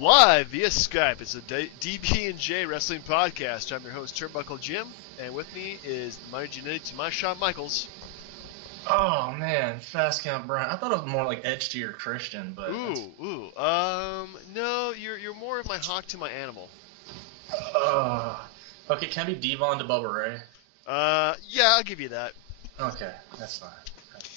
Live via Skype, it's a DB&J Wrestling Podcast. I'm your host, Turnbuckle Jim, and with me is the mighty genetic to my Shawn Michaels. Oh man, Fast Count Brian. I thought it was more like Edge to your Christian, but no, you're more of my hawk to my animal. Okay, can I be Devon to Bubba Ray? Yeah, I'll give you that. Okay, that's fine.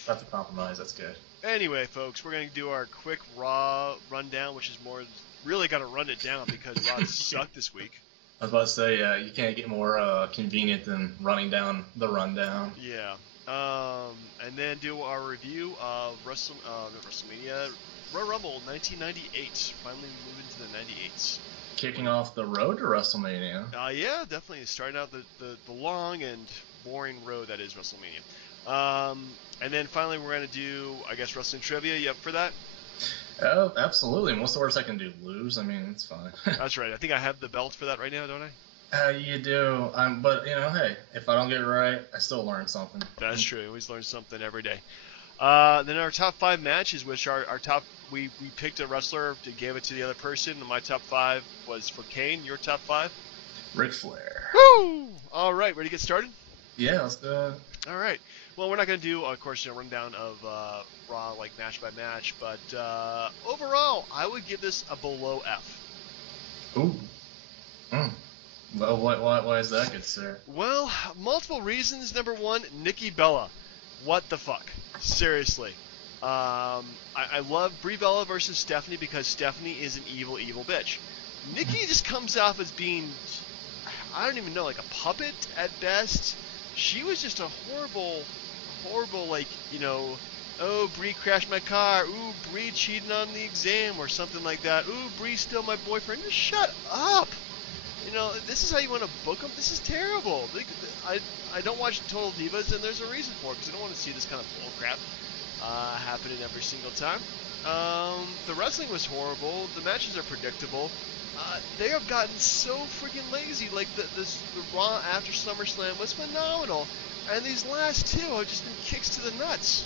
That's a compromise. That's good. Anyway, folks, we're going to do our quick Raw rundown, which is more really got to run it down because Raw sucked this week. I was about to say, yeah, you can't get more convenient than running down the rundown. Yeah. And then do our review of WrestleMania Royal Rumble 1998. Finally moving to the 98s. Kicking off the road to WrestleMania. Yeah, definitely. Starting out the long and boring road that is WrestleMania. And then finally we're going to do, I guess, wrestling trivia. You up for that? Oh, absolutely. What's the worst I can do? Lose? I mean, it's fine. That's right. I think I have the belt for that right now, don't I? You do. But, you know, hey, if I don't get it right, I still learn something. That's true. We always learn something every day. Then our top 5 matches, which our top, we picked a wrestler to give it to the other person. And my top 5 was for Kane. Your top 5? Ric Flair. Woo! All right, ready to get started? Yeah, let's do it. All right. Well, we're not going to do, of course, a rundown of Raw, like match by match, but overall, I would give this a below F. Ooh. Well, why is that good, sir? Well, multiple reasons. Number one, Nikki Bella. What the fuck? Seriously. I love Brie Bella versus Stephanie because Stephanie is an evil, evil bitch. Nikki just comes off as being, I don't even know, like a puppet at best. She was just a horrible, like, you know, oh, Brie crashed my car. Ooh, Brie cheated on the exam or something like that. Ooh, Brie still my boyfriend. Just shut up. You know, this is how you want to book them? This is terrible. I don't watch Total Divas, and there's a reason for it, because I don't want to see this kind of bullcrap happening every single time. The wrestling was horrible. The matches are predictable. They have gotten so freaking lazy. Like, the Raw after SummerSlam was phenomenal, and these last two have just been kicks to the nuts.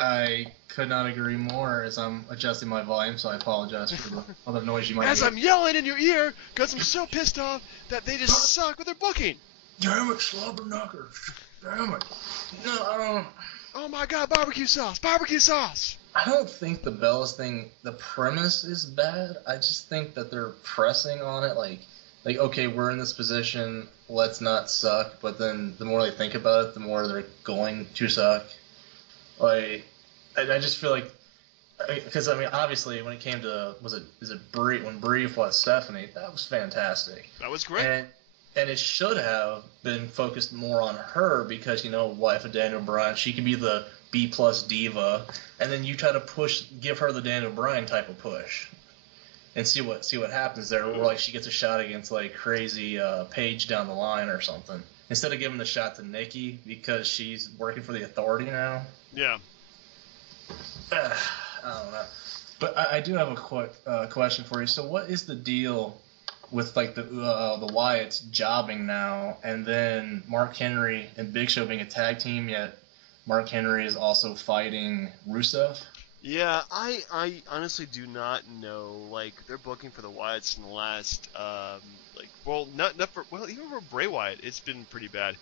I could not agree more as I'm adjusting my volume, so I apologize for the other noise you might As hear. I'm yelling in your ear, because I'm so pissed off that they just suck with their booking. Damn it, slobberknockers. Damn it. No, I don't... Oh my god, barbecue sauce! Barbecue sauce! I don't think the Bellas thing, the premise is bad. I just think that they're pressing on it, like, okay, we're in this position, let's not suck, but then the more they think about it, the more they're going to suck. Like, I just feel like, because, I mean, obviously, when it came to, Brie, when Brie fought Stephanie, that was fantastic. That was great. And it should have been focused more on her because, you know, wife of Daniel Bryan, she could be the B-plus diva, and then you try to give her the Daniel Bryan type of push, and see what happens there. Where, like, she gets a shot against, like, crazy Paige down the line or something, instead of giving the shot to Nikki because she's working for the Authority now. Yeah. I don't know, but I do have a quick question for you. So, what is the deal with, like, the Wyatts jobbing now, and then Mark Henry and Big Show being a tag team, yet Mark Henry is also fighting Rusev? Yeah, I honestly do not know. Like, they're booking for the Wyatts in the last, even for Bray Wyatt, it's been pretty bad.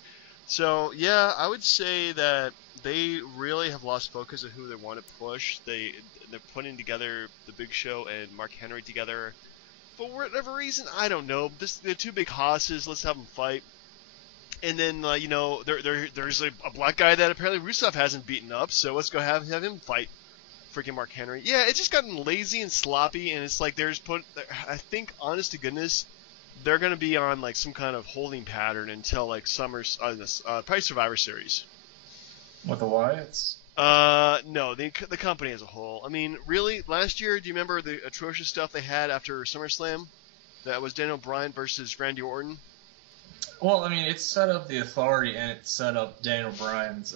So, yeah, I would say that they really have lost focus of who they want to push. They're putting together the Big Show and Mark Henry together for whatever reason. I don't know. They're two big hosses. Let's have them fight. And then, you know, there's a black guy that apparently Rusev hasn't beaten up, so let's go have him fight freaking Mark Henry. Yeah, it's just gotten lazy and sloppy, and it's like I think, honest to goodness, they're going to be on, like, some kind of holding pattern until, like, probably Survivor Series. With the Wyatts? No, the company as a whole. I mean, really, last year, do you remember the atrocious stuff they had after SummerSlam? That was Daniel Bryan versus Randy Orton. Well, I mean, it set up the Authority, and it set up Daniel Bryan's,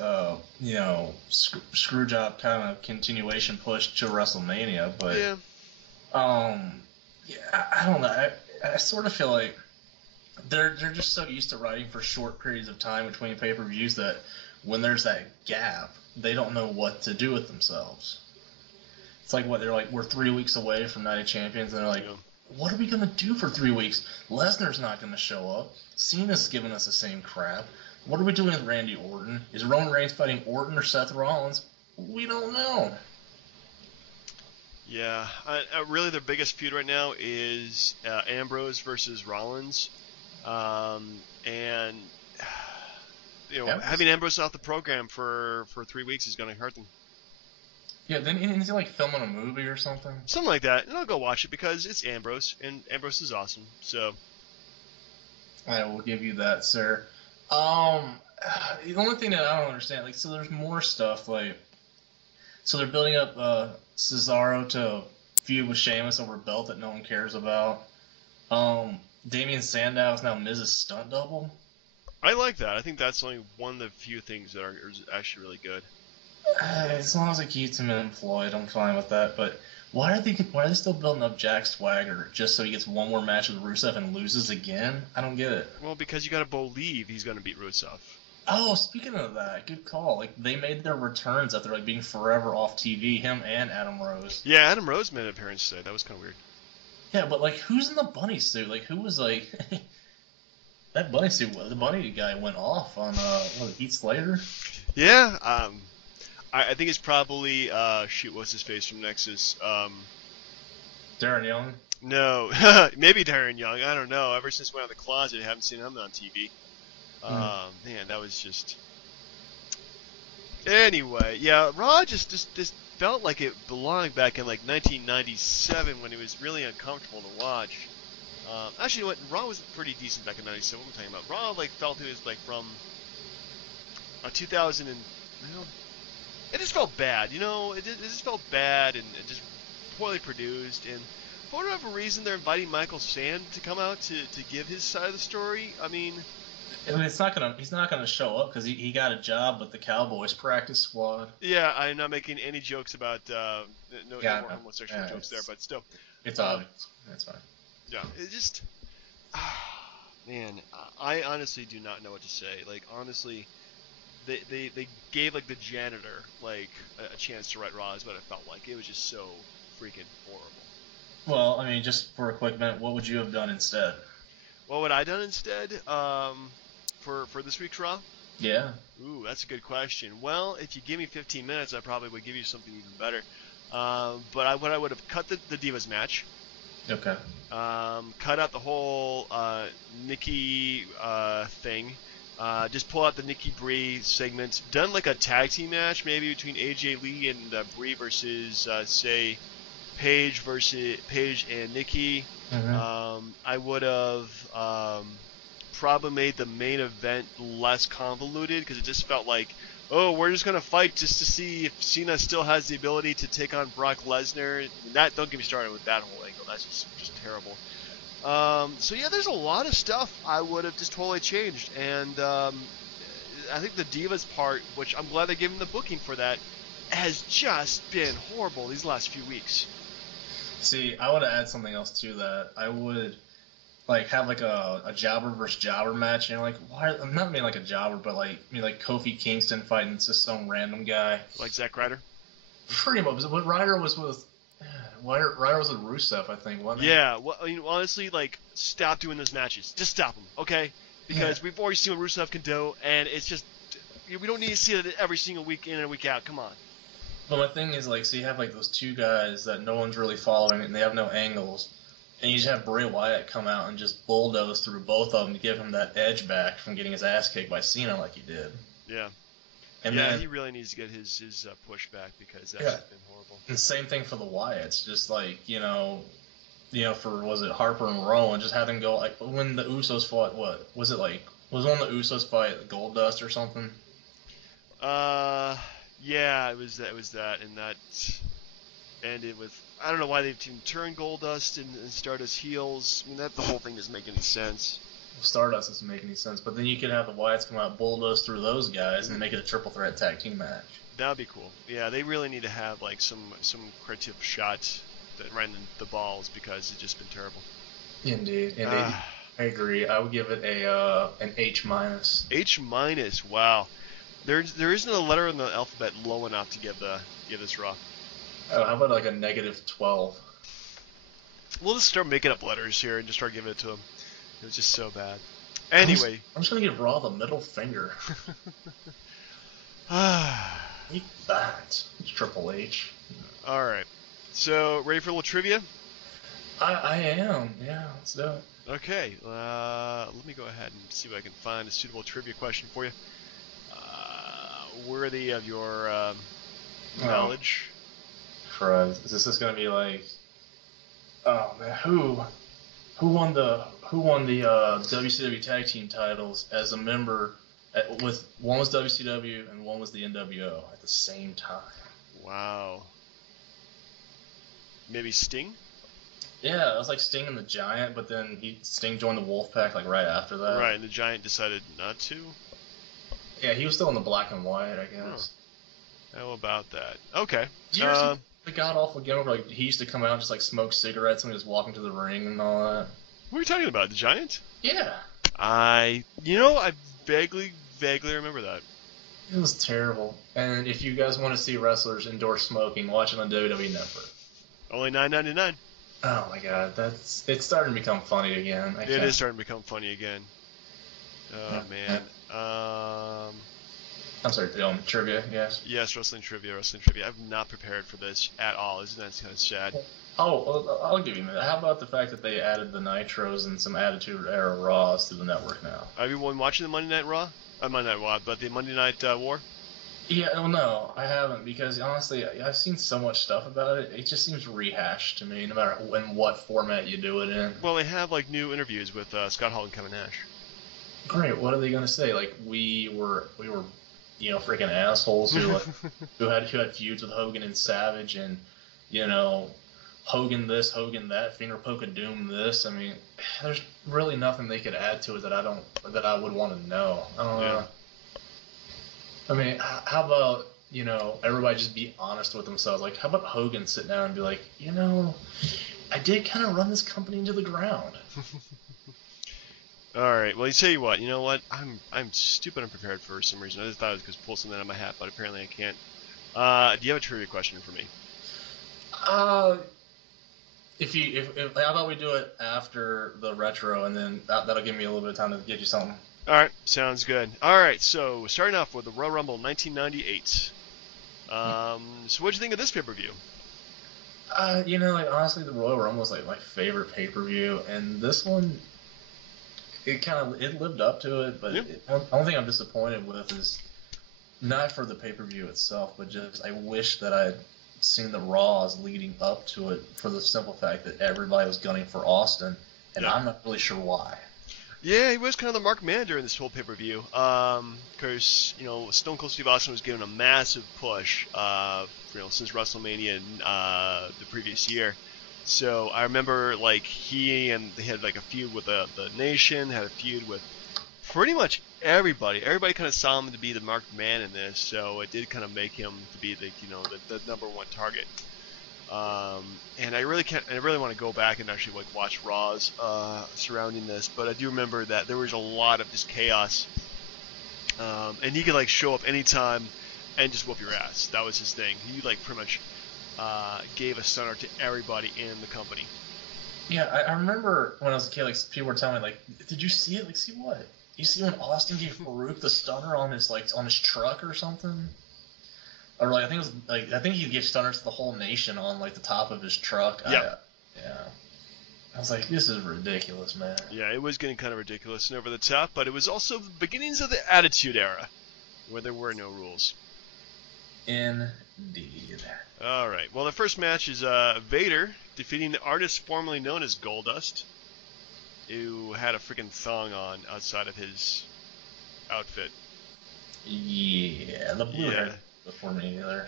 screwjob kind of continuation push to WrestleMania. But, yeah, I don't know. I sort of feel like they're just so used to writing for short periods of time between pay-per-views that when there's that gap, they don't know what to do with themselves. It's like what they're like. We're 3 weeks away from Night of Champions, and they're like, Yeah. what are we gonna do for 3 weeks? Lesnar's not gonna show up. Cena's giving us the same crap. What are we doing with Randy Orton? Is Roman Reigns fighting Orton or Seth Rollins? We don't know. Yeah, really their biggest feud right now is Ambrose versus Rollins, and having Ambrose off the program for 3 weeks is going to hurt them. Yeah, then is he like filming a movie or something? Something like that, and I'll go watch it because it's Ambrose, and Ambrose is awesome. So I will give you that, sir. The only thing that I don't understand, like, so there's more stuff, like, so they're building up Cesaro to feud with Sheamus over a belt that no one cares about. Damian Sandow is now Miz's stunt double. I like that. I think that's only one of the few things that are actually really good. As long as it keeps him employed, I'm fine with that. But why are they still building up Jack Swagger just so he gets one more match with Rusev and loses again? I don't get it. Well, because you got to believe he's going to beat Rusev. Oh, speaking of that, good call. Like, they made their returns after like being forever off TV. Him and Adam Rose. Yeah, Adam Rose made an appearance today. That was kind of weird. Yeah, but like, who's in the bunny suit? Like, who was like that bunny suit? The bunny guy went off on Heath Slater. Yeah. I think it's probably what's his face from Nexus? Darren Young. No, maybe Darren Young. I don't know. Ever since went out of the closet, I haven't seen him on TV. Man, that was just. Anyway, yeah, Raw just felt like it belonged back in like 1997 when it was really uncomfortable to watch. Actually, you know what? Raw was pretty decent back in '97. What am I talking about? Raw felt it was like from 2000 and. It just felt bad, It just felt bad and just poorly produced. And for whatever reason, they're inviting Michael Sand to come out to give his side of the story. I mean, he's not gonna show up because he got a job with the Cowboys practice squad. Yeah, I'm not making any jokes about no more homosexual jokes there, but still, it's obvious. That's fine. Yeah, it just, man, I honestly do not know what to say. Like, honestly. They gave like the janitor like a chance to write Raw is what it felt like. It was just so freaking horrible. Well, I mean, just for a quick minute, what would you have done instead? What would I done instead? For this week's Raw? Yeah. Ooh, that's a good question. Well, if you give me 15 minutes, I probably would give you something even better. But I would have cut the Divas match. Okay. Cut out the whole Nikki thing. Just pull out the Nikki Brie segment. Done like a tag team match, maybe between AJ Lee and Brie versus, say, Paige and Nikki. Mm-hmm. I would have probably made the main event less convoluted because it just felt like, oh, we're just gonna fight just to see if Cena still has the ability to take on Brock Lesnar. Don't get me started with that whole angle. That's just terrible. So yeah, there's a lot of stuff I would have just totally changed, and I think the Divas part, which I'm glad they gave him the booking for that, has just been horrible these last few weeks. See, I would have added something else to that. I would like have like a jobber versus jobber match, like why? I'm not mean like a jobber, but like Kofi Kingston fighting just some random guy, like Zack Ryder. Pretty much, but Ryder was with. Ryder was with Rusev, I think, wasn't he? Yeah, well, honestly, like, stop doing those matches. Just stop them, okay? Because we've already seen what Rusev can do, and it's just, we don't need to see it every single week in and week out. Come on. But my thing is, like, so you have, like, those two guys that no one's really following, and they have no angles, and you just have Bray Wyatt come out and just bulldoze through both of them to give him that edge back from getting his ass kicked by Cena like he did. Yeah. And then, he really needs to get his push back because that's been horrible. And same thing for the Wyatts, just like for was it Harper and Rowan, just have them go like when the Usos fought. What was it like? Was one of the Usos fight Goldust or something? Yeah, it was that, and that ended with I don't know why they've turned Goldust and Stardust heels. I mean, the whole thing doesn't make any sense. Stardust doesn't make any sense, but then you could have the Wyatts come out, bulldoze through those guys, and make it a triple threat tag team match. That would be cool. Yeah, they really need to have like some creative shots that ran the balls because it's just been terrible. Indeed. I agree. I would give it an H minus. H minus. Wow. There isn't a letter in the alphabet low enough to give this Raw. Oh, how about like a -12? We'll just start making up letters here and just start giving it to him. It was just so bad. I'm Anyway. just gonna give Raw the middle finger. Eat that. It's Triple H. Alright. So, ready for a little trivia? I am. Yeah, let's do it. Okay. Let me go ahead and see if I can find a suitable trivia question for you. Worthy of your knowledge. Crud. Is this gonna be like? Oh man, who won the WCW tag team titles as a member? With one was WCW and one was the NWO at the same time. Wow. Maybe Sting? Yeah, it was like Sting and the Giant, but then Sting joined the Wolfpack like right after that. Right, and the Giant decided not to? Yeah, he was still in the black and white, I guess. How about that? Okay. Did you ever see the god awful gimmick where like, he used to come out and just like smoke cigarettes when he was walking to the ring and all that? What are you talking about? The Giant? Yeah. I vaguely remember that. It was terrible. And if you guys want to see wrestlers endorse smoking, watch it on WWE Network. Only $9.99. Oh my god, it's starting to become funny again. It is starting to become funny again. Oh man. I'm sorry, trivia, yes? Yes, wrestling trivia. I'm not prepared for this at all. Isn't that kind of sad? Oh, well, I'll give you a minute. How about the fact that they added the Nitros and some Attitude Era Raws to the network now? Have you been watching the Monday Night Raw? Monday Night Raw, but the Monday Night War? Yeah, well, no, I haven't, because honestly, I've seen so much stuff about it. It just seems rehashed to me, no matter in what format you do it in. Well, they have like new interviews with Scott Hall and Kevin Nash. Great. What are they gonna say? Like we were freaking assholes who had feuds with Hogan and Savage, and Hogan this, Hogan that, finger poke of doom this. I mean, there's really nothing they could add to it that I would want to know. I don't know. I mean, how about everybody just be honest with themselves? Like, how about Hogan sit down and be like, I did kind of run this company into the ground. All right. Well, you tell you what. You know what? I'm stupid unprepared for some reason. I just thought I was going to pull something out of my hat, but apparently I can't. Do you have a trivia question for me? If how about we do it after the retro, and then that'll give me a little bit of time to get you something. All right. Sounds good. All right. So starting off with the Royal Rumble 1998. So what'd you think of this pay-per-view? Honestly, the Royal Rumble was like my favorite pay-per-view, and this one. It lived up to it, but the only thing I'm disappointed with is not for the pay-per-view itself, but just I wish that I had seen the Raws leading up to it, for the simple fact that everybody was gunning for Austin, and I'm not really sure why. Yeah, he was kind of the marked man during this whole pay-per-view. Because, Stone Cold Steve Austin was given a massive push, since WrestleMania the previous year. So I remember, he had, a feud with the Nation, had a feud with pretty much everybody. Everybody kind of saw him to be the marked man in this, so it did kind of make him to be the number one target. And I really want to go back and actually, watch Raws surrounding this, but I do remember that there was a lot of just chaos. And he could, show up anytime and just whoop your ass. That was his thing. He, pretty much... gave a stunner to everybody in the company. Yeah, I remember when I was a kid, people were telling me, did you see it? See what? You see when Austin gave Farouk the stunner on his truck or something? Or I think he gave stunners to the whole nation on the top of his truck. Yeah. I was like, this is ridiculous, man. Yeah, it was getting kind of ridiculous and over the top, but it was also the beginnings of the Attitude Era, where there were no rules. Indeed. All right. Well, the first match is Vader defeating the artist formerly known as Goldust, who had a freaking thong on outside of his outfit. Yeah, the blue hair before me either.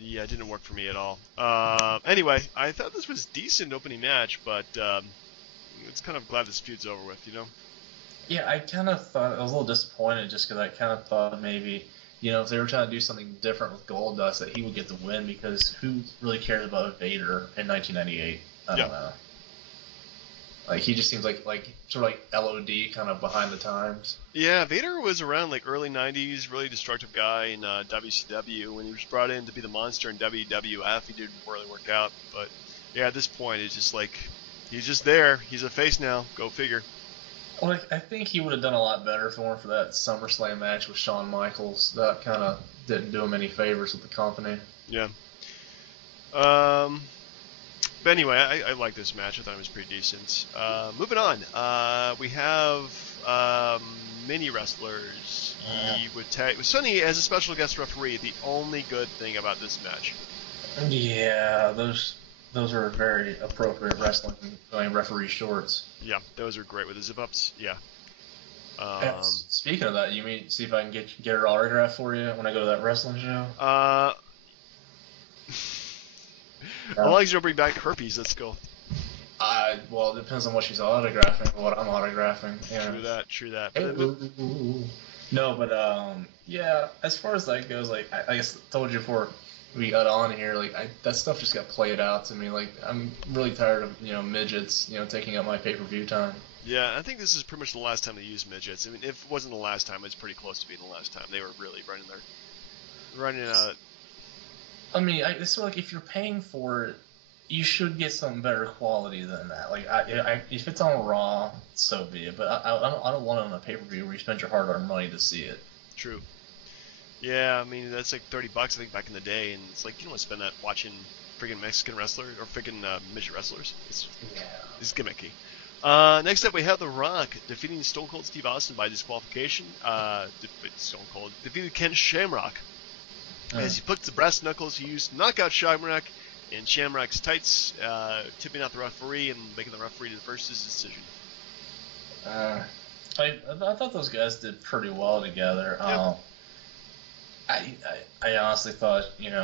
Yeah, it didn't work for me at all. Anyway, I thought this was a decent opening match, but it's kind of glad this feud's over with, Yeah, I kind of thought I was a little disappointed just because I kind of thought maybe. If they were trying to do something different with Goldust, that he would get the win, because who really cares about Vader in 1998? I don't know. Like he just seems like sort of like LOD kind of behind the times. Yeah, Vader was around like early '90s, really destructive guy in WCW. When he was brought in to be the monster in WWF, he didn't really work out. But yeah, at this point, it's just like he's just there. He's a face now. Go figure. Well, I think he would have done a lot better if it weren't for that SummerSlam match with Shawn Michaels. That kind of didn't do him any favors with the company. Yeah. But anyway, I like this match. I thought it was pretty decent. Moving on, we have mini wrestlers. He would tag with Sonny as a special guest referee. The only good thing about this match. Yeah, those are very appropriate wrestling referee shorts. Yeah, those are great with the zip ups. Yeah. Speaking of that, you mean see if I can get her autograph for you when I go to that wrestling show? As long as you don't bring back herpes, let's go. Well, it depends on what she's autographing, what I'm autographing. Yeah. True that. Hey, no, but yeah. As far as that goes, like I guess I told you before we got on here, like that stuff just got played out to me. Like I'm really tired of midgets, taking up my pay-per-view time. Yeah, I think this is pretty much the last time they used midgets. I mean, if it wasn't the last time, it's pretty close to being the last time. They were really running out. I mean, it's sort of like if you're paying for it, you should get something better quality than that. Like, if it's on Raw, so be it. But I don't want it on a pay-per-view where you spend your hard-earned money to see it. True. Yeah, I mean that's like $30 I think back in the day, and it's like you don't want to spend that watching freaking Mexican wrestlers or freaking midget wrestlers. It's gimmicky. Next up, we have The Rock defeating Stone Cold Steve Austin by disqualification. Stone Cold defeated Ken Shamrock. As he puts the brass knuckles, he used to knock out Shamrock in Shamrock's tights, tipping out the referee and making the referee reverse his decision. I thought those guys did pretty well together. Yeah. I honestly thought, maybe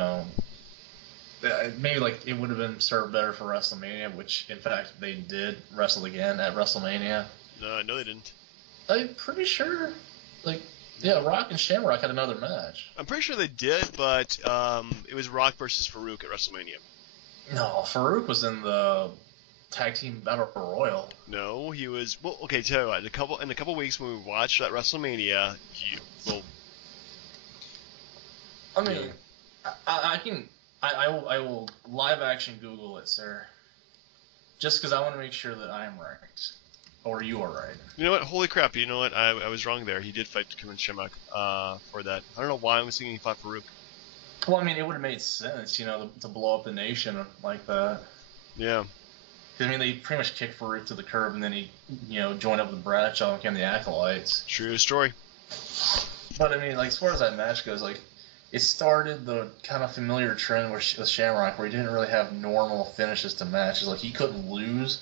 like it would have been served better for WrestleMania, which in fact they did wrestle again at WrestleMania. No, they didn't. I'm pretty sure, yeah, Rock and Shamrock had another match. I'm pretty sure they did, but it was Rock versus Farouk at WrestleMania. No, Farouk was in the Tag Team Battle Royal. No, he was. Well, okay, tell you what. In a couple weeks when we watch that WrestleMania, I mean, I will live action Google it, sir. Just because I want to make sure that I am right. Or you are right. You know what? Holy crap! You know what? I was wrong there. He did fight Ken Shamrock for that. I don't know why I was thinking he fought Farouk. Well, I mean, it would have made sense, to blow up the nation like that. Yeah. Because, I mean, they pretty much kicked Farouk to the curb, and then he, joined up with Bradshaw and became the Acolytes. True story. But, I mean, as far as that match goes, it started the kind of familiar trend with Shamrock, where he didn't really have normal finishes to matches. Like, he couldn't lose,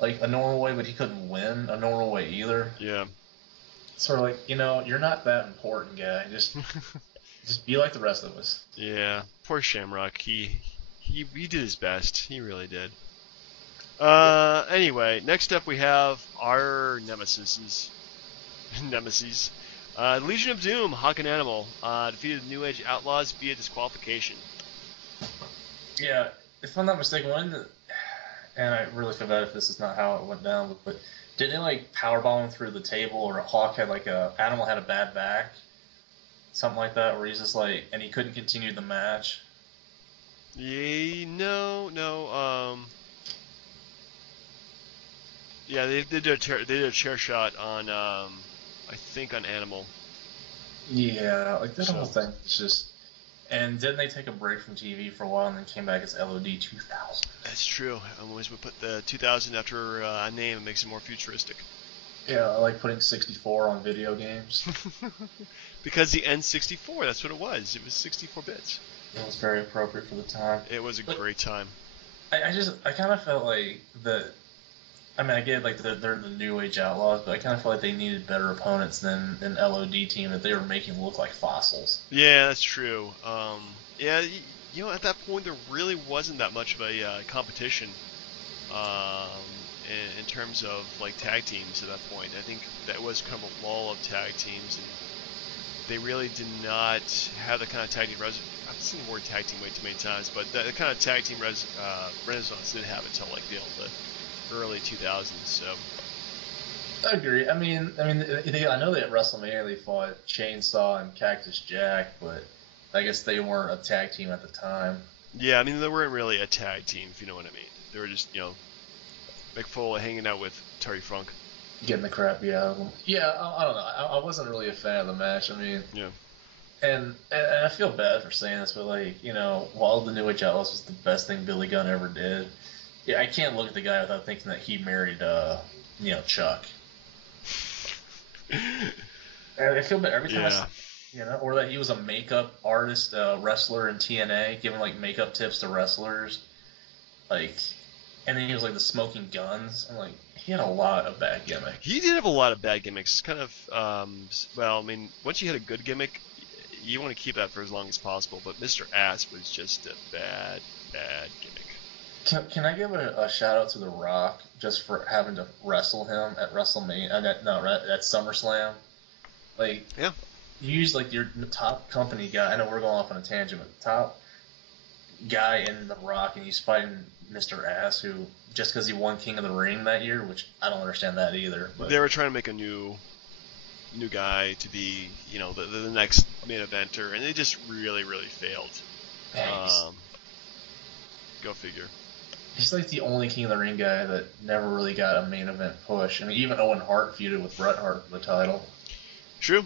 a normal way, but he couldn't win a normal way either. Yeah. Sort of you're not that important, guy. Just be like the rest of us. Yeah, poor Shamrock. He did his best. He really did. Anyway, next up we have our nemesis. Legion of Doom, Hawk and Animal, defeated the New Age Outlaws via disqualification. Yeah, if I'm not mistaken, and I really feel bad if this is not how it went down, but didn't they powerbomb him through the table, or Hawk had Animal had a bad back? Something like that, where he's just and he couldn't continue the match. Yeah, no. Yeah, they did a chair shot on, I think on Animal. Yeah, that whole thing. It's just, and didn't they take a break from TV for a while and then came back as LOD 2000? That's true. Always we put the 2000 after a name, it makes it more futuristic. Yeah, I like putting 64 on video games. Because the N64, that's what it was. It was 64 bits. It was very appropriate for the time. It was a great time. I kind of felt I mean, I get they're the New Age Outlaws, but I kind of felt like they needed better opponents than an LOD team that they were making look like fossils. Yeah, that's true. Yeah, at that point there really wasn't that much of a competition. In terms of tag teams at that point. I think that was kind of a lull of tag teams, and they really did not have the kind of tag team I've seen the word tag team way too many times, but the kind of tag team renaissance didn't have until the early 2000s. So I agree. I know that at WrestleMania they fought Chainsaw and Cactus Jack, but I guess they weren't a tag team at the time. yeah, I mean they weren't really a tag team, if you know what I mean. They were just Mick Foley hanging out with Terry Funk. Getting the crap beat out of them. Yeah, I don't know. I wasn't really a fan of the match. I mean, Yeah. And I feel bad for saying this, but while the New Age Outlaws was the best thing Billy Gunn ever did, yeah, I can't look at the guy without thinking that he married, Chuck. And I feel bad every time or that he was a makeup artist, wrestler in TNA, giving makeup tips to wrestlers, and then he was the smoking guns. I'm like, he had a lot of bad gimmicks. He did have a lot of bad gimmicks. It's kind of, once you had a good gimmick, you want to keep that for as long as possible. But Mr. Ass was just a bad gimmick. Can I give a shout out to The Rock just for having to wrestle him at WrestleMania? At SummerSlam. Yeah. You use your top company guy. I know we're going off on a tangent, but the top guy in The Rock, and he's fighting Mr. Ass, who just because he won King of the Ring that year, which I don't understand that either. But they were trying to make a new guy to be, the next main eventer, and they just really failed. Go figure. He's the only King of the Ring guy that never really got a main event push. I mean, even Owen Hart feuded with Bret Hart for the title. True.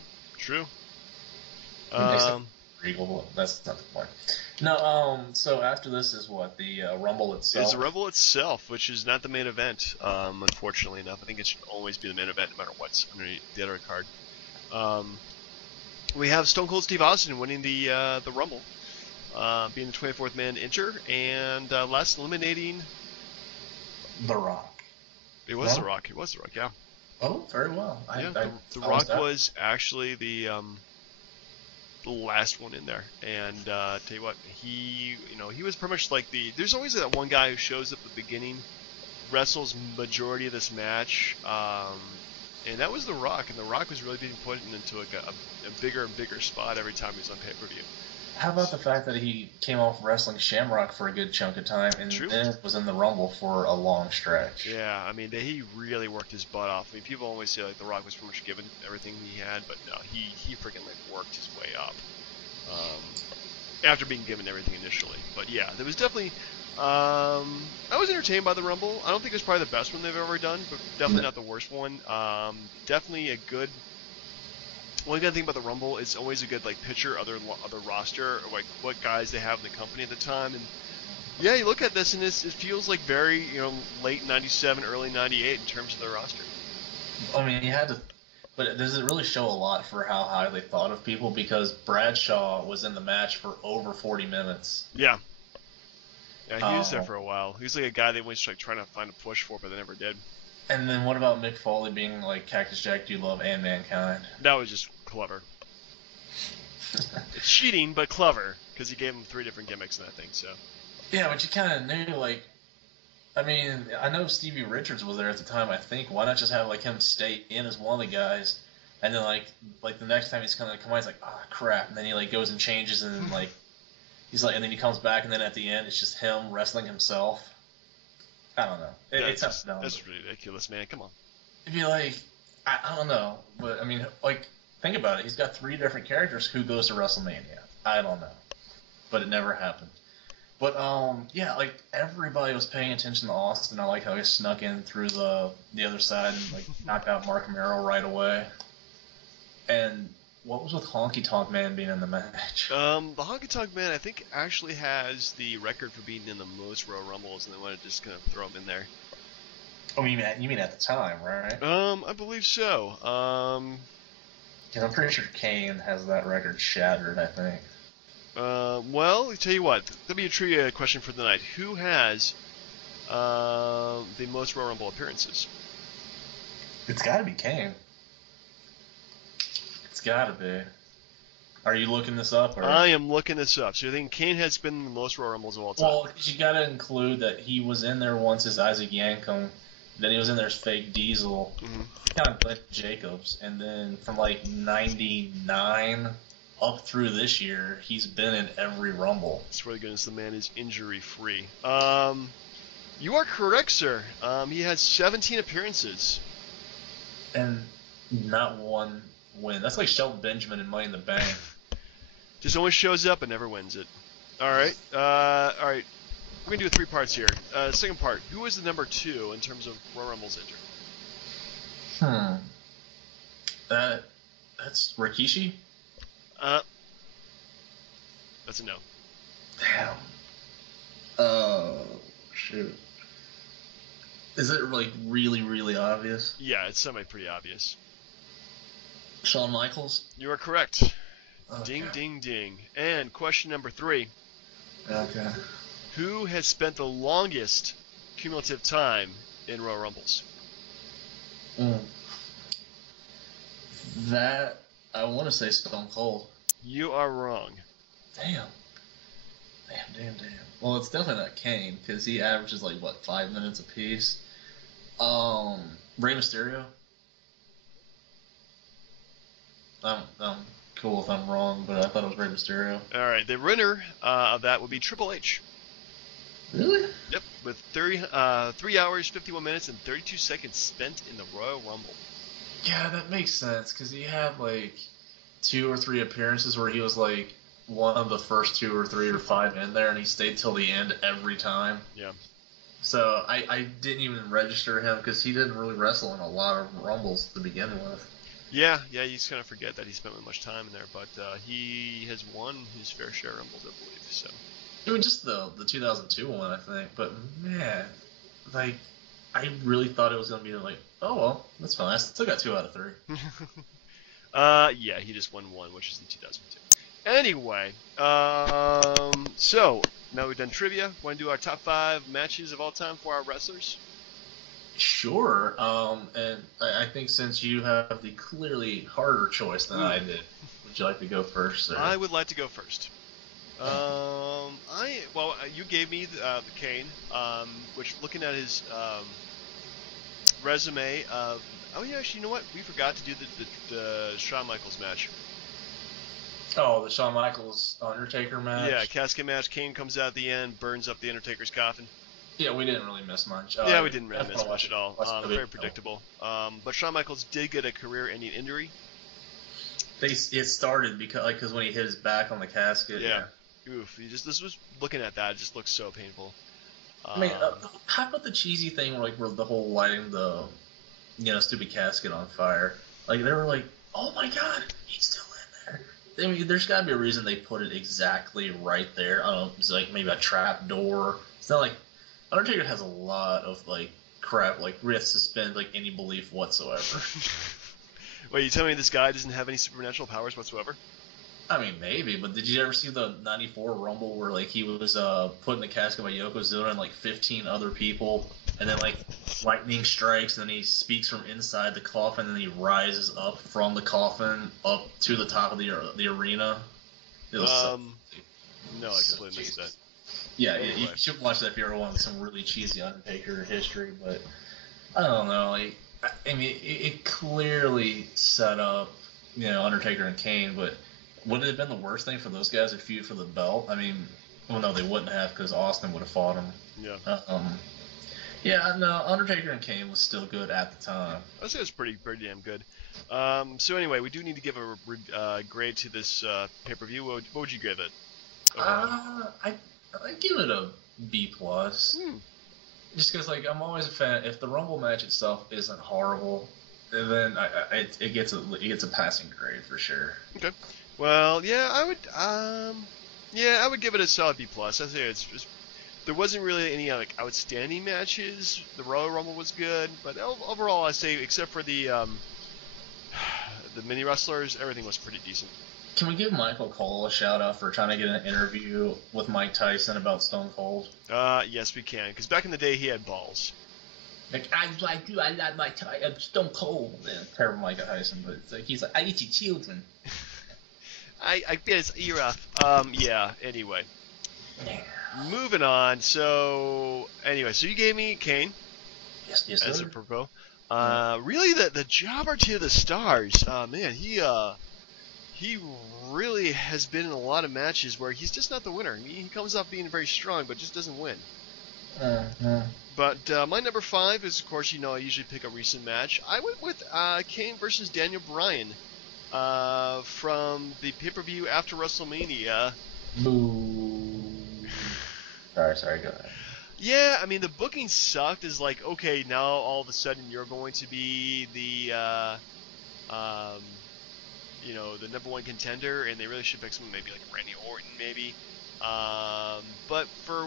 Regal, that's not the point. No, so after this is what? The Rumble itself? It's the Rumble itself, which is not the main event, unfortunately enough. I think it should always be the main event no matter what's underneath the other card. We have Stone Cold Steve Austin winning the Rumble, being the 24th man enter, and last eliminating... The Rock. It was The Rock, yeah. Oh, very well. The Rock was actually the last one in there, and tell you what, he was pretty much there's always that one guy who shows up at the beginning, wrestles majority of this match, and that was The Rock, and The Rock was really being put into a bigger and bigger spot every time he was on pay-per-view. How about the fact that he came off wrestling Shamrock for a good chunk of time, and then was in the Rumble for a long stretch? Yeah, he really worked his butt off. People always say The Rock was pretty much given everything he had, but no, he freaking worked his way up after being given everything initially. But yeah, there was definitely. I was entertained by the Rumble. I don't think it was probably the best one they've ever done, but definitely not the worst one. Definitely a good. One good thing about the Rumble is always a good picture of their roster, or what guys they have in the company at the time. And yeah, you look at this and it feels very late '97, early '98 in terms of their roster. I mean, you had to, but does it really show a lot for how high they thought of people? Because Bradshaw was in the match for over 40 minutes. Yeah. Yeah, he was there for a while. He was a guy they was trying to find a push for, but they never did. And then what about Mick Foley being Cactus Jack, Do You Love, and Mankind? That was just clever. It's cheating, but clever, because he gave him 3 different gimmicks in that thing, so. Yeah, but you kind of knew, I know Stevie Richards was there at the time, I think. Why not just have, him stay in as one of the guys, and then, the next time he's going to come out, he's like, ah, crap, and then he, goes and changes, and then, he's and then he comes back, and then at the end, it's just him wrestling himself. I don't know. It's dumb. That's ridiculous, man. Come on. It'd be I don't know, but think about it. He's got 3 different characters. Who goes to WrestleMania? I don't know, but it never happened. But yeah, everybody was paying attention to Austin. I like how he snuck in through the other side and knocked out Mark Merrill right away. And what was with Honky Tonk Man being in the match? The Honky Tonk Man, I think, actually has the record for being in the most Royal Rumbles, and they wanted to just kind of throw him in there. Oh, you mean at the time, right? I believe so. I'm pretty sure Kane has that record shattered, I think. Well, I'll tell you what. That'll be a trivia question for the night. Who has the most Royal Rumble appearances? It's got to be Kane. It's got to be. Are you looking this up? Or? I am looking this up. So you think Kane has been in the most Royal Rumbles of all time? Well, you got to include that he was in there once as Isaac Yankem. Then he was in there as Fake Diesel. Mm-hmm. Kind of Glenn Jacobs. And then from 99 up through this year, he's been in every Rumble. I swear to goodness, the man is injury-free. You are correct, sir. He had 17 appearances. And not one win. That's like Shelton Benjamin in Money in the Bank. Just always shows up and never wins it. All right. All right. We're going to do 3 parts here. Second part. Who was the number 2 in terms of Royal Rumble's enter? That's Rikishi? That's a no. Damn. Oh, shoot. Is it like really, really obvious? Yeah, it's pretty obvious. Shawn Michaels? You are correct. Okay. Ding, ding, ding. And question number 3. Okay. Who has spent the longest cumulative time in Royal Rumbles? That, I want to say Stone Cold. You are wrong. Damn. Well, it's definitely not Kane, because he averages like, 5 minutes apiece. Rey Mysterio? I'm cool if I'm wrong, but I thought it was Rey Mysterio. Alright, the winner of that would be Triple H. Really? Yep, with 3 hours, 51 minutes, and 32 seconds spent in the Royal Rumble. Yeah, that makes sense, because he had like 2 or 3 appearances where he was like one of the first 2 or 3 or 5 in there, and he stayed till the end every time. Yeah. So I didn't even register him because he didn't really wrestle in a lot of Rumbles to begin with. Yeah, you just kind of forget that he spent much time in there, but he has won his fair share of Rumbles, I believe. So. I mean, just the 2002 one, I think. But man, like, I really thought it was gonna be like, oh well, that's fine. I still got 2 out of 3. Yeah, he just won 1, which is in 2002. Anyway, so now we've done trivia. Want to do our top 5 matches of all time for our wrestlers? Sure. And I think since you have the clearly harder choice than I did, would you like to go first, sir? I would like to go first. You gave me the Kane, which looking at his resume. Actually, you know what? We forgot to do the Shawn Michaels match. Oh, the Shawn Michaels Undertaker match? Yeah, casket match. Kane comes out at the end, burns up the Undertaker's coffin. Yeah, we didn't really miss much. Yeah, we didn't really miss much at all. Very predictable. predictable. But Shawn Michaels did get a career-ending injury. It started because when he hit his back on the casket. Yeah. Oof. This was looking at that. It just looks so painful. I mean, how about the cheesy thing where the whole lighting the stupid casket on fire? Like they were like, oh my god, he's still in there. I mean, there's got to be a reason they put it exactly right there. I don't know, it's like maybe a trap door. It's not like Undertaker has a lot of like crap, like we have to suspend like any belief whatsoever. Wait, you telling me this guy doesn't have any supernatural powers whatsoever? I mean, maybe, but did you ever see the '94 Rumble where like he was put in the casket by Yokozuna and like 15 other people, and then like lightning strikes, and then he speaks from inside the coffin, and then he rises up from the coffin up to the top of the arena? It was no, I completely missed that. Yeah, you should watch that if you ever want some really cheesy Undertaker history, but I don't know. Like, I mean, it clearly set up, Undertaker and Kane, but would it have been the worst thing for those guys to feud for the belt? I mean, well, no, they wouldn't have because Austin would have fought him. Yeah. No, Undertaker and Kane was still good at the time. I'd say it was pretty damn good. So anyway, we do need to give a grade to this pay-per-view. What would you give it? I'd give it a B+. Just because, like, I'm always a fan. If the Rumble match itself isn't horrible, then it gets a passing grade for sure. Okay. Well, yeah, I would give it a solid B+. I say there wasn't really any like outstanding matches. The Royal Rumble was good, but overall, I say except for the mini wrestlers, everything was pretty decent. Can we give Michael Cole a shout out for trying to get an interview with Mike Tyson about Stone Cold? Yes, we can, because back in the day he had balls. Like, I like you, I like Mike Tyson, Stone Cold. Terrible Mike Tyson, but it's like, he's like, I eat your children. I bit his ear off. Yeah, anyway. Moving on, so you gave me Kane. Yes, as sir. a propos. Really, the jobber to the stars. Man, he really has been in a lot of matches where he's just not the winner. He comes off being very strong, but just doesn't win. But my number 5 is, of course, I usually pick a recent match. I went with Kane versus Daniel Bryan from the pay-per-view after WrestleMania. Boo. Sorry, go ahead. Yeah, I mean, the booking sucked. Is like, okay, now all of a sudden you're going to be the the number 1 contender, and they really should pick someone maybe like Randy Orton, maybe. But for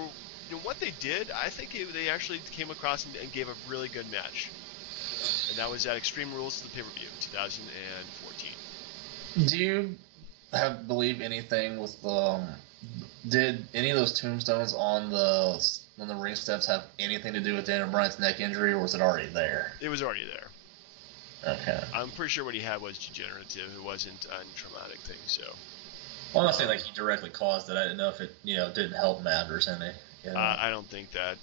what they did, I think they actually came across and gave a really good match. And that was at Extreme Rules of the pay-per-view, 2014. Do you believe anything with the? Did any of those tombstones on the ring steps have anything to do with Daniel Bryan's neck injury, or was it already there? It was already there. Okay. I'm pretty sure what he had was degenerative. It wasn't a traumatic thing. So. Well, I'm not saying like he directly caused it. I didn't know if it didn't help matters any. I don't think that.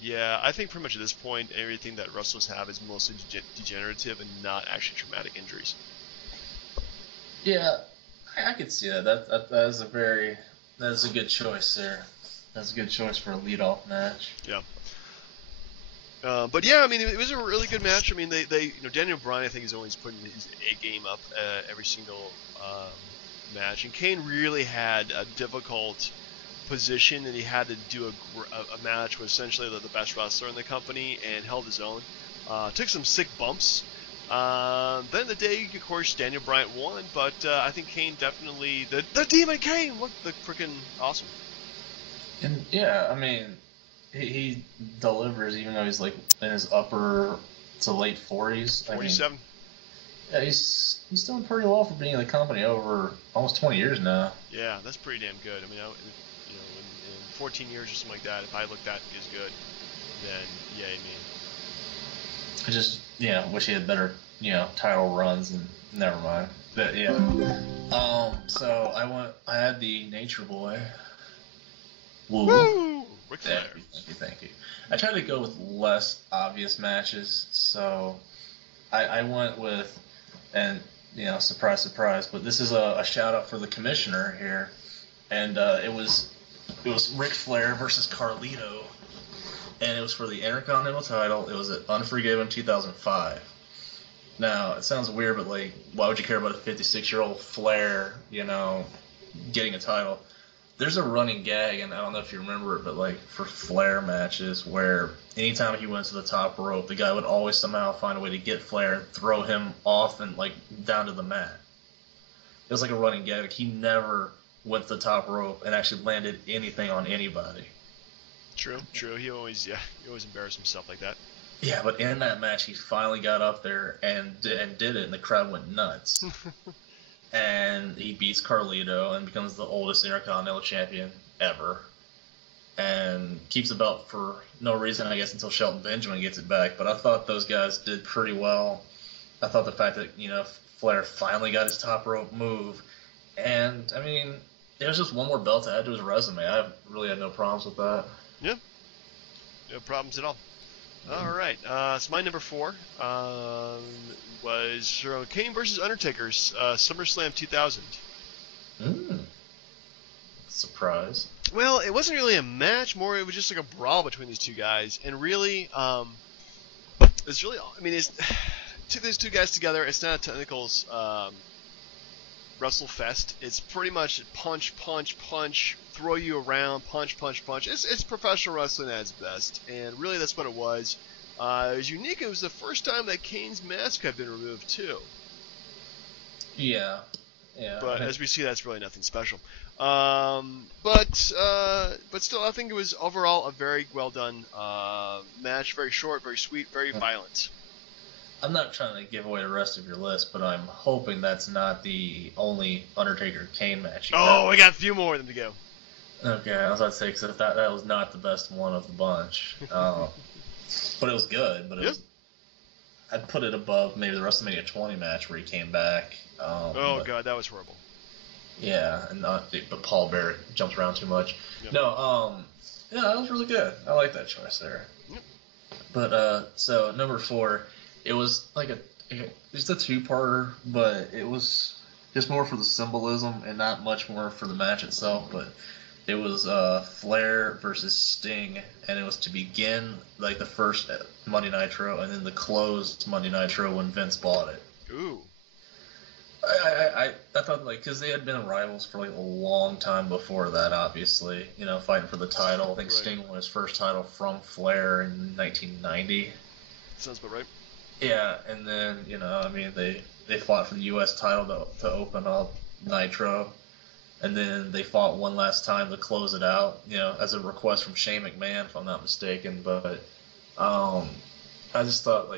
Yeah, I think pretty much at this point, everything that wrestlers have is mostly degenerative and not actually traumatic injuries. Yeah, I could see that. That is a good choice there. That's a good choice for a leadoff match. Yeah. But yeah, I mean, it was a really good match. I mean, they Daniel Bryan, I think, is always putting his A game up every single match, and Kane really had a difficult position, and he had to do a match with essentially the best wrestler in the company, and held his own. Took some sick bumps. Then the day, of course, Daniel Bryan won, but I think Kane definitely the Demon Kane looked freaking awesome. And yeah, I mean, he delivers even though he's like in his upper to late 40s. 47. Yeah, he's doing pretty well for being in the company over almost 20 years now. Yeah, that's pretty damn good. I mean, in 14 years or something like that, if I look that as good, then yay me. I just wish he had better title runs, and never mind. But yeah. So I had the Nature Boy. Woo! Ric Flair. Thank you. I tried to go with less obvious matches, so I went with, and surprise, surprise, but this is a shout out for the commissioner here, and it was Ric Flair versus Carlito, and it was for the Intercontinental title. It was at Unforgiven 2005. Now it sounds weird, but like, why would you care about a 56-year-old Flair, getting a title? There's a running gag, and I don't know if you remember it, but like for Flair matches, where anytime he went to the top rope, the guy would always somehow find a way to get Flair and throw him off and like down to the mat. It was like a running gag. Like, he never went to the top rope and actually landed anything on anybody. True. He always embarrassed himself like that. Yeah, but in that match, he finally got up there and did it, and the crowd went nuts. And he beats Carlito and becomes the oldest Intercontinental Champion ever. And keeps the belt for no reason, I guess, until Shelton Benjamin gets it back. But I thought those guys did pretty well. I thought the fact that, Flair finally got his top rope move. And, I mean, it was just one more belt to add to his resume. I really had no problems with that. Yeah. No problems at all. All right. So my number 4 was Kane versus Undertaker's SummerSlam 2000. Surprise. Well, it wasn't really a match. More, it was just like a brawl between these two guys. And really, it's really, I mean, took these two guys together. It's not a technicals wrestle fest. It's pretty much punch, throw you around, punch. It's professional wrestling at its best, and really that's what it was. It was unique. It was the first time that Kane's mask had been removed too. Yeah. But as we see, that's really nothing special. But still, I think it was overall a very well done match. Very short, very sweet, very violent. I'm not trying to give away the rest of your list, but I'm hoping that's not the only Undertaker-Kane match you got. We got a few more of them to go. Okay, I was about to say, because that was not the best one of the bunch. But it was good. But I'd put it above maybe the WrestleMania 20 match where he came back. God, that was horrible. Yeah, and but Paul Bearer jumps around too much. Yep. No, yeah, that was really good. I like that choice there. Yep. But so number 4, it was like just a 2-parter, but it was just more for the symbolism and not much more for the match itself. But It was Flair versus Sting, and it was to begin like the first Monday Nitro, and then the closed Monday Nitro when Vince bought it. Ooh. I thought like because they had been rivals for like a long time before that, obviously, fighting for the title. I think Right. Sting won his first title from Flair in 1990. Sounds about right. Yeah, and then they fought for the U.S. title to open up Nitro, and then they fought one last time to close it out. As a request from Shane McMahon, if I'm not mistaken. But I just thought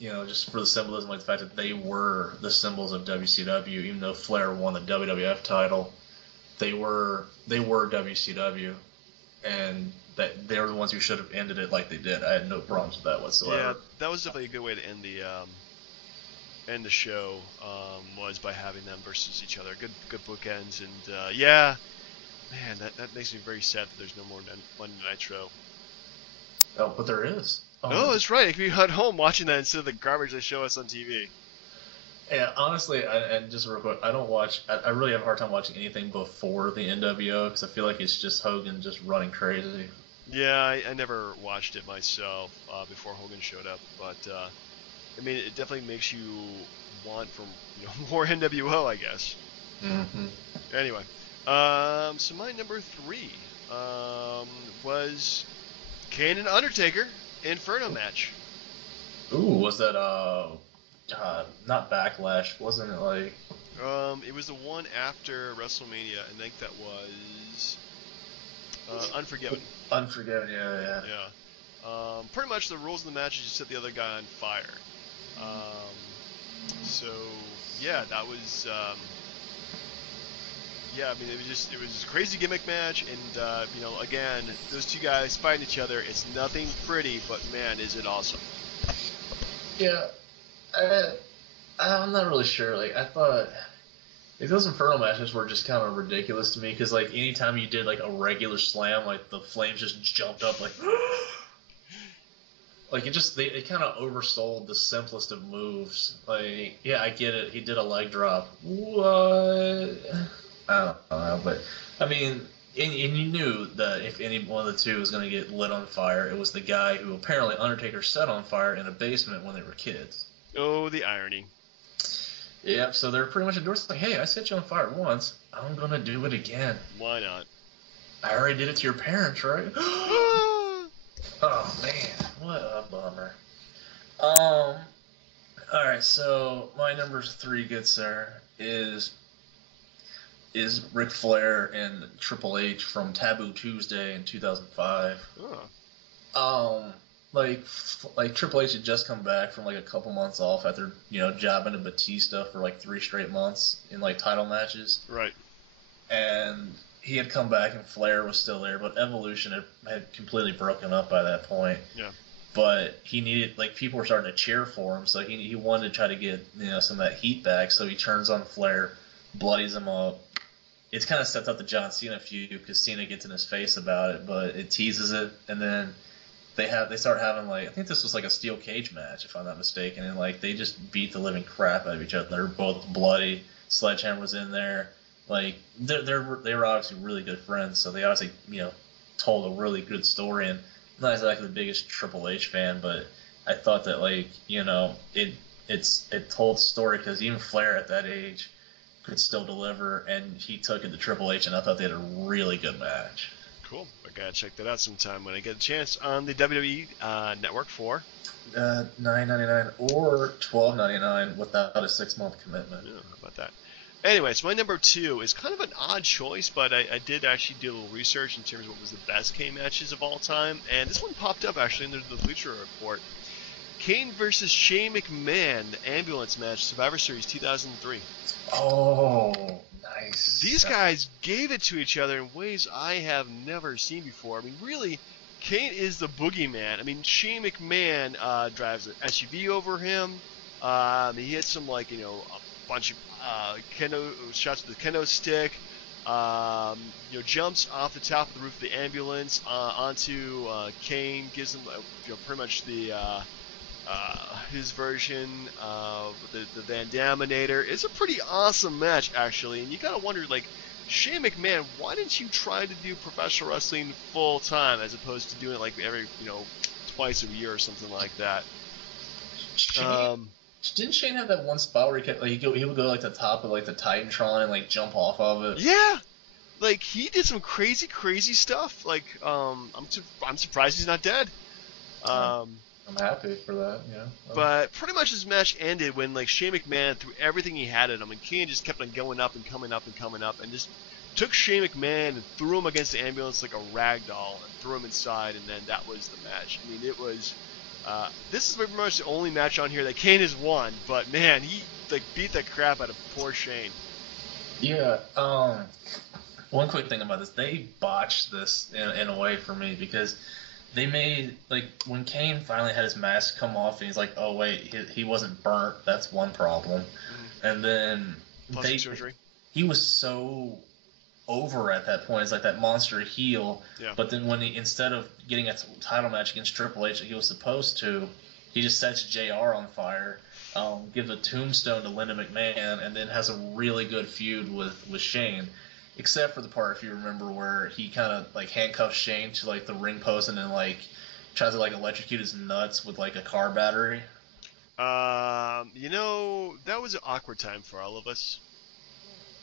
just for the symbolism, like the fact that they were the symbols of WCW, even though Flair won the WWF title, they were WCW, and that they're the ones who should have ended it like they did. I had no problems with that whatsoever. Yeah, that was definitely a good way to end the show. Was by having them versus each other. Good bookends, and man, that makes me very sad that there's no more Monday Nitro. Oh, but there is. Oh, that's right. I could be at home watching that instead of the garbage they show us on TV. Yeah, honestly, and just real quick, I really have a hard time watching anything before the NWO because I feel like it's just Hogan just running crazy. Yeah, I never watched it myself before Hogan showed up, but I mean, it definitely makes you want for more NWO, I guess. Mm-hmm. Anyway, so my number 3 was Kane and Undertaker Inferno match. Ooh, was that not Backlash? Wasn't it like? It was the one after WrestleMania. I think that was Unforgiven. Unforgiven, yeah. Yeah. Pretty much the rules of the match is you set the other guy on fire. So yeah, that was. Yeah, I mean, it was this crazy gimmick match, and again, those two guys fighting each other. It's nothing pretty, but man, is it awesome. Yeah, I'm not really sure. Like, I thought those Inferno matches were just kind of ridiculous to me because, like, anytime you did like a regular slam, like the flames just jumped up, like, like it kind of oversold the simplest of moves. Like, yeah, I get it. He did a leg drop. What? I don't know, but I mean, and you knew that if any one of the two was going to get lit on fire, it was the guy who apparently Undertaker set on fire in a basement when they were kids. Oh, the irony. Yeah, so they're pretty much endorsing, like, hey, I set you on fire once, I'm going to do it again. Why not? I already did it to your parents, right? Oh, man, what a bummer. Alright, so my number 3, good sir, is Ric Flair and Triple H from Taboo Tuesday in 2005. Oh. Like Triple H had just come back from like a couple months off after jobbing at Batista for like 3 straight months in like title matches. Right. And he had come back and Flair was still there, but Evolution had completely broken up by that point. Yeah. But he needed, like, people were starting to cheer for him, so he wanted to try to get some of that heat back. So he turns on Flair, bloodies him up. It kind of sets up the John Cena feud because Cena gets in his face about it, but it teases it, and then they start having, like, I think this was like a steel cage match if I'm not mistaken, and like they just beat the living crap out of each other. They're both bloody. Sledgehammer was in there. Like they were obviously really good friends, so they obviously told a really good story. And I'm not exactly the biggest Triple H fan, but I thought that it told the story because even Flair at that age could still deliver, and he took it to Triple H, and I thought they had a really good match. Cool. I gotta check that out sometime when I get a chance on the WWE Network for $9.99 or $12.99 without a 6-month commitment. Yeah, how about that? Anyways, my number 2 is kind of an odd choice, but I did actually do a little research in terms of what was the best Kane matches of all time, and this one popped up actually in the Bleacher Report. Kane versus Shane McMahon, the ambulance match, Survivor Series 2003. Oh, nice. These guys gave it to each other in ways I have never seen before. I mean, really, Kane is the boogeyman. I mean, Shane McMahon drives an SUV over him. He hits some, a bunch of kendo shots with the kendo stick. Jumps off the top of the roof of the ambulance onto Kane, gives him pretty much the his version of the Van Daminator. It's a pretty awesome match, actually, and you gotta wonder, Shane McMahon, why didn't you try to do professional wrestling full time as opposed to doing it like every, twice a year or something like that? Didn't Shane have that one spot where he would go to like the top of like the Titantron and like jump off of it? Yeah, like he did some crazy stuff. Like I'm surprised he's not dead. I'm happy for that. Yeah. But pretty much his match ended when like Shane McMahon threw everything he had at him, and Kane just kept on going up and coming up and coming up, and just took Shane McMahon and threw him against the ambulance like a rag doll and threw him inside, and then that was the match. I mean, it was. This is pretty much the only match on here that Kane has won, but man, he like beat the crap out of poor Shane. Yeah. One quick thing about this, they botched this in a way for me because they made like when Kane finally had his mask come off and he's like, oh wait, he wasn't burnt. That's one problem. Mm-hmm. And then Plastic surgery. He was so over at that point. It's like that monster heel. Yeah. But then when he, instead of getting a title match against Triple H that he was supposed to, he just sets JR on fire, gives a tombstone to Linda McMahon, and then has a really good feud with Shane. Except for the part, if you remember, where he kind of like handcuffs Shane to like the ring post and then like tries to like electrocute his nuts with like a car battery. That was an awkward time for all of us.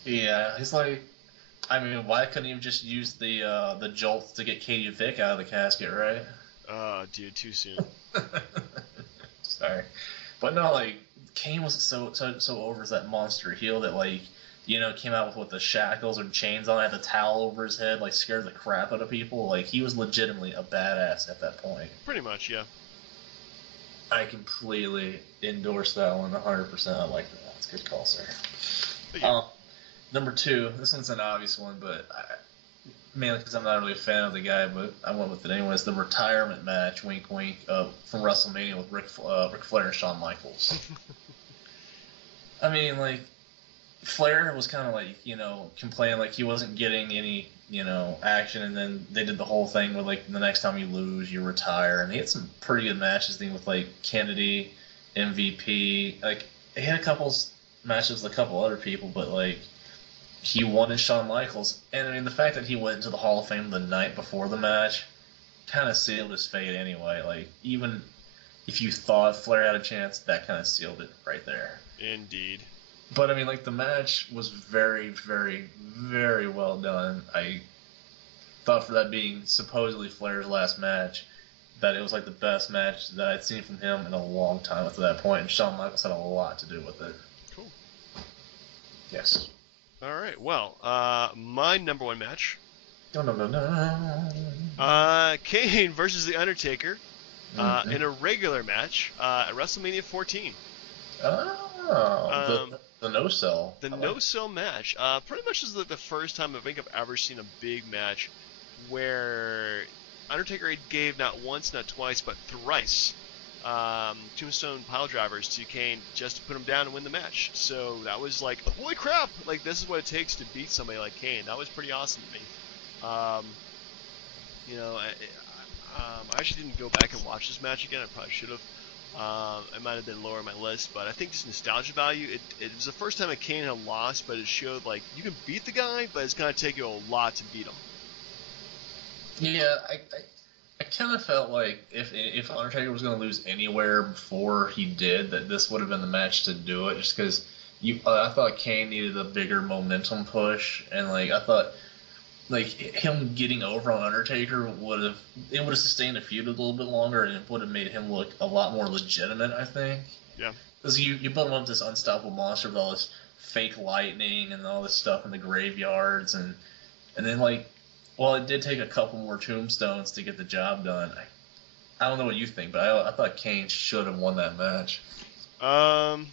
Yeah, he's like, I mean, why couldn't he have just used the jolt to get Katie Vick out of the casket, right? Oh, dude, too soon. Sorry, but no, like Kane was so over as that monster heel that like. Came out with the shackles or chains on, had the towel over his head, like scared the crap out of people. Like he was legitimately a badass at that point. Pretty much, yeah. I completely endorse that one, 100%. I like that. That's a good call, sir. Yeah. Number 2, this one's an obvious one, but mainly because I'm not really a fan of the guy, but I went with it anyways. The retirement match, wink, wink, from WrestleMania with Ric Flair and Shawn Michaels. I mean, like. Flair was kind of like, complaining like he wasn't getting any, action, and then they did the whole thing with like the next time you lose, you retire, and he had some pretty good matches with like Kennedy, MVP, like he had a couple matches with a couple other people, but like he wanted Shawn Michaels, and I mean the fact that he went into the Hall of Fame the night before the match kind of sealed his fate anyway. Like even if you thought Flair had a chance, that kind of sealed it right there. Indeed. But, I mean, like, the match was very, very, very well done. I thought for that being supposedly Flair's last match, that it was, like, the best match that I'd seen from him in a long time up to that point, and Shawn Michaels had a lot to do with it. Cool. Yes. All right, well, my number 1 match. No. Kane versus The Undertaker in a regular match at WrestleMania 14. Oh, the no-sell. The no-sell match. Pretty much is the first time I think I've ever seen a big match where Undertaker gave not once, not twice, but thrice tombstone pile drivers to Kane just to put him down and win the match. So that was like, holy crap! Like this is what it takes to beat somebody like Kane. That was pretty awesome to me. I actually didn't go back and watch this match again. I probably should have. It might have been lower on my list, but I think just nostalgia value. It was the first time a Kane had lost, but it showed like you can beat the guy, but it's gonna take you a lot to beat him. Yeah, I kind of felt like if Undertaker was gonna lose anywhere before he did, that this would have been the match to do it, just because I thought Kane needed a bigger momentum push, and like I thought. Like him getting over on Undertaker would have sustained the feud a little bit longer, and it would have made him look a lot more legitimate. I think. Yeah. Because you build him up this unstoppable monster with all this fake lightning and all this stuff in the graveyards, and then like, well, it did take a couple more tombstones to get the job done. I don't know what you think, but I thought Kane should have won that match. I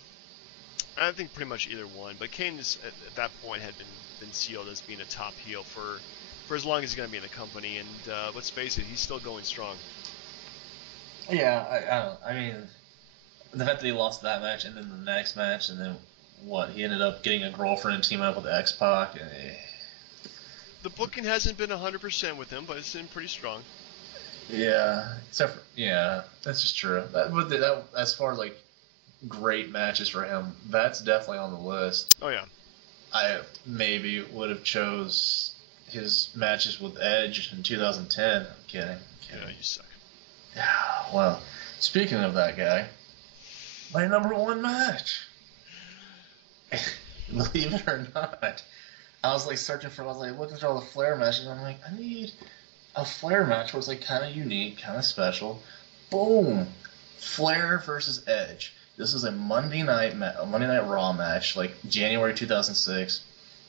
think pretty much either one, but Kane is, at that point had been sealed as being a top heel for as long as he's going to be in the company, and let's face it, he's still going strong. Yeah, I mean, the fact that he lost that match and then the next match, and then he ended up getting a girlfriend and teaming up with X-Pac. The booking hasn't been 100% with him, but it's been pretty strong. Yeah, that's just true. But as far as like great matches for him, that's definitely on the list. Oh yeah. I maybe would have chose his matches with Edge in 2010. I'm kidding. Yeah, you suck. Yeah, well, speaking of that guy, my number one match. Believe it or not, I was like searching for. I was like looking through all the Flair matches. And I'm like, I need a Flair match where it's like kind of unique, kind of special. Boom, Flair versus Edge. This is a Monday Night Raw match, like January 2006.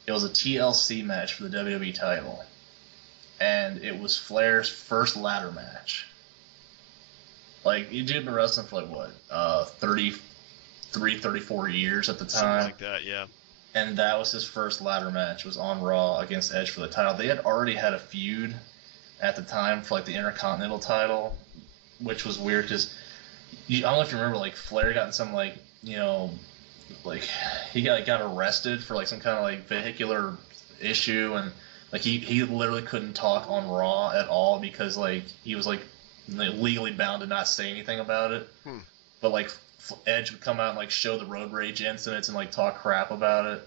It was a TLC match for the WWE title, and it was Flair's first ladder match. Like, you'd been wrestling for like what, 33, 34 years at the time. Something like that, yeah. And that was his first ladder match. It was on Raw against Edge for the title. They had already had a feud at the time for like the Intercontinental title, which was weird because I don't know if you remember, like Flair got in some like like he got arrested for like some kind of like vehicular issue, and like he literally couldn't talk on Raw at all because like he was like legally bound to not say anything about it. But like Edge would come out and like show the road rage incidents and like talk crap about it.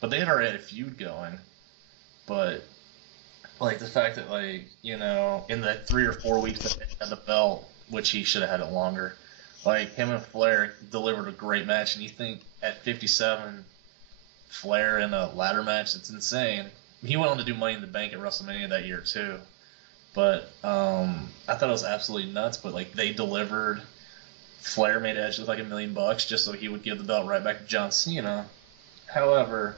But they had already had a feud going. But like the fact that like in the 3 or 4 weeks that Edge had the belt, which he should have had it longer, like him and Flair delivered a great match. And you think at 57, Flair in a ladder match, it's insane. He went on to do Money in the Bank at WrestleMania that year too. But I thought it was absolutely nuts. But like they delivered. Flair made Edge look like $1 million just so he would give the belt right back to John Cena. However,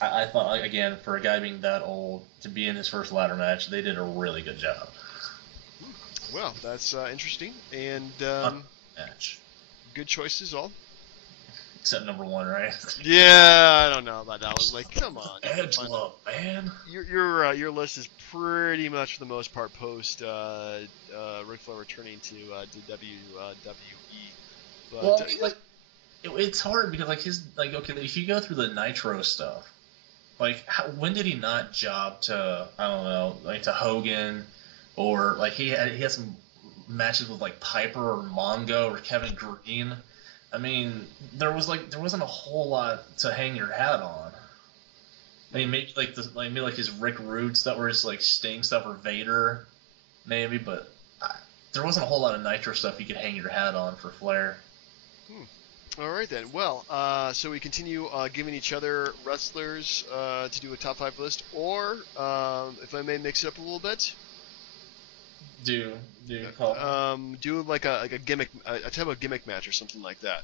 I thought, like, again, for a guy being that old to be in his first ladder match, they did a really good job. Well, that's interesting and match. Good choices all. Except number one, right? Yeah, I don't know about that one. Like, come on. Edge love, man. Your list is pretty much for the most part post Ric Flair returning to WWE. But, well, like it's hard because like his like okay, if you go through the Nitro stuff, like when did he not job to I don't know like to Hogan, or like he had some matches with like Piper or Mongo or Kevin Green. I mean, there wasn't a whole lot to hang your hat on. I mean, maybe like his Rick Rude stuff, or his like Sting stuff, or Vader, maybe. But there wasn't a whole lot of Nitro stuff you could hang your hat on for Flair. All right then. Well, so we continue giving each other wrestlers to do a top 5 list, or if I may mix it up a little bit. Do like a gimmick, a type of gimmick match or something like that.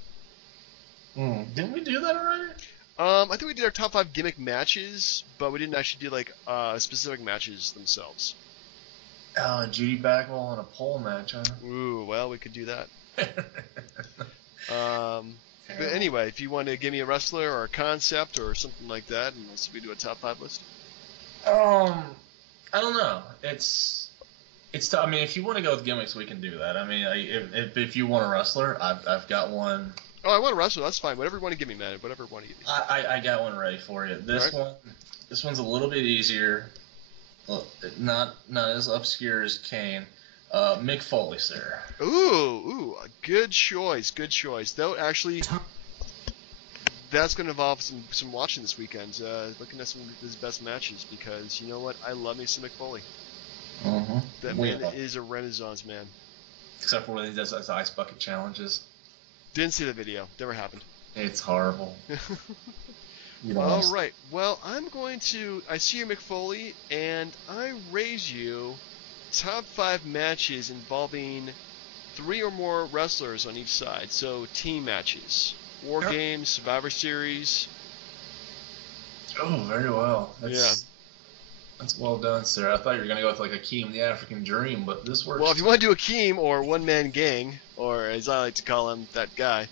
Didn't we do that already? I think we did our top 5 gimmick matches, but we didn't actually do like specific matches themselves. Judy Bagwell in a pole match, huh? Ooh, well, we could do that. But anyway, if you want to give me a wrestler or a concept or something like that, and let's we do a top 5 list. I don't know. I mean, if you want to go with gimmicks, we can do that. I mean, if you want a wrestler, I've got one. Oh, I want a wrestler. That's fine. Whatever you want to give me, man. Whatever you want to give me. I got one ready for you. This one's a little bit easier. Well, not as obscure as Kane. Mick Foley, sir. Ooh, good choice. Though actually, that's going to involve some watching this weekend. Looking at some of his best matches because you know what, I love me some Mick Foley. Mm-hmm. That man is a renaissance man. Except for when he does those ice bucket challenges. Didn't see the video. Never happened. It's horrible. All right. Well, I see you, Mick Foley, and I raise you top 5 matches involving 3 or more wrestlers on each side. So team matches, War Games, Survivor Series. Oh, very well. That's well done, sir. I thought you were going to go with like Akeem the African Dream, but this works. Well, if you want to do Akeem or One Man Gang, or as I like to call him, that guy.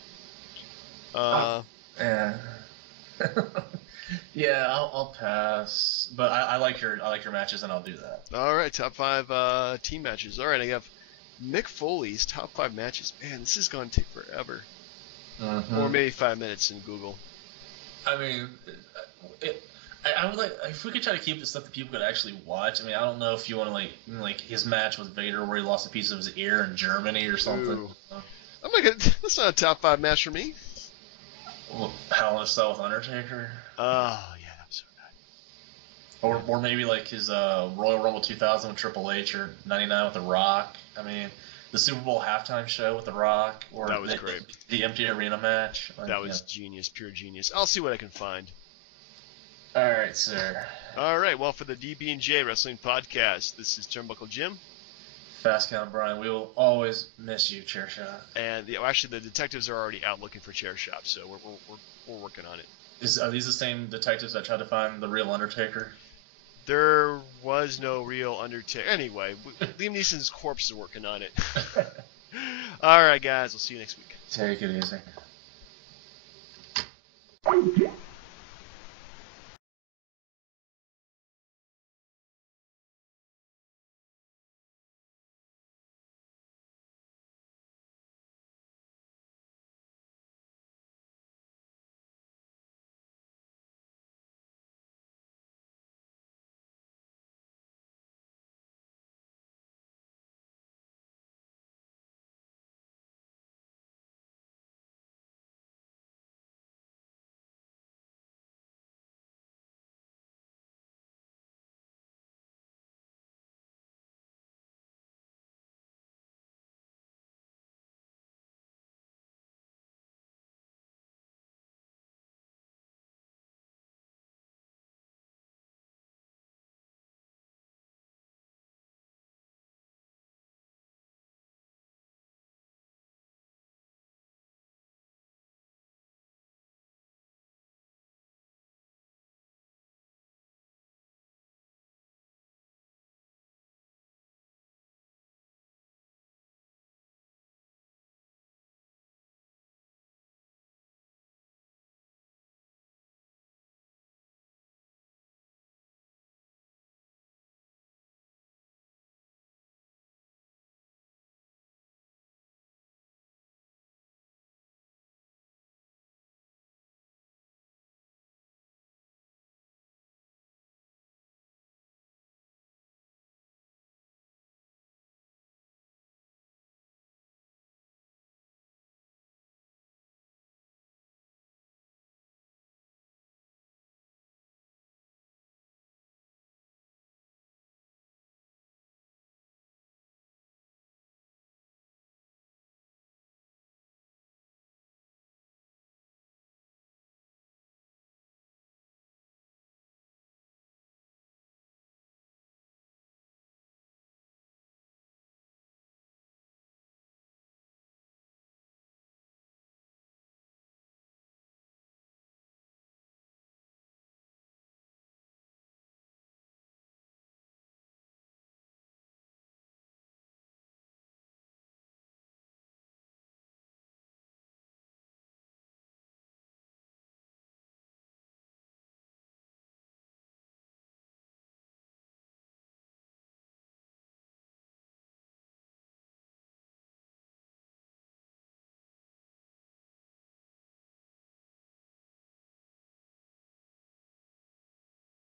Yeah. Yeah, I'll pass. But I like your matches, and I'll do that. All right, top 5 team matches. All right, I have Mick Foley's top 5 matches. Man, this is going to take forever. Mm-hmm. Or maybe 5 minutes in Google. I mean, I would like if we could try to keep the stuff that people could actually watch. I mean, I don't know if you want to like his match with Vader where he lost a piece of his ear in Germany or something. I'm not gonna. That's not a top 5 match for me. Well, Hell in a Cell with Undertaker. Oh yeah, that was so good. Or maybe like his Royal Rumble 2000 with Triple H, or 99 with The Rock. I mean, the Super Bowl halftime show with The Rock, or That was great. The empty arena match. Like, That was genius, pure genius. I'll see what I can find. All right, sir. All right, well, for the DB&J Wrestling Podcast, this is Turnbuckle Jim. Fast Count Brian, we will always miss you, Chair Shot. And actually, the detectives are already out looking for Chair Shot, so we're working on it. Are these the same detectives that tried to find the real Undertaker? There was no real Undertaker. Anyway, Liam Neeson's corpse is working on it. All right, guys, we'll see you next week. Take it easy.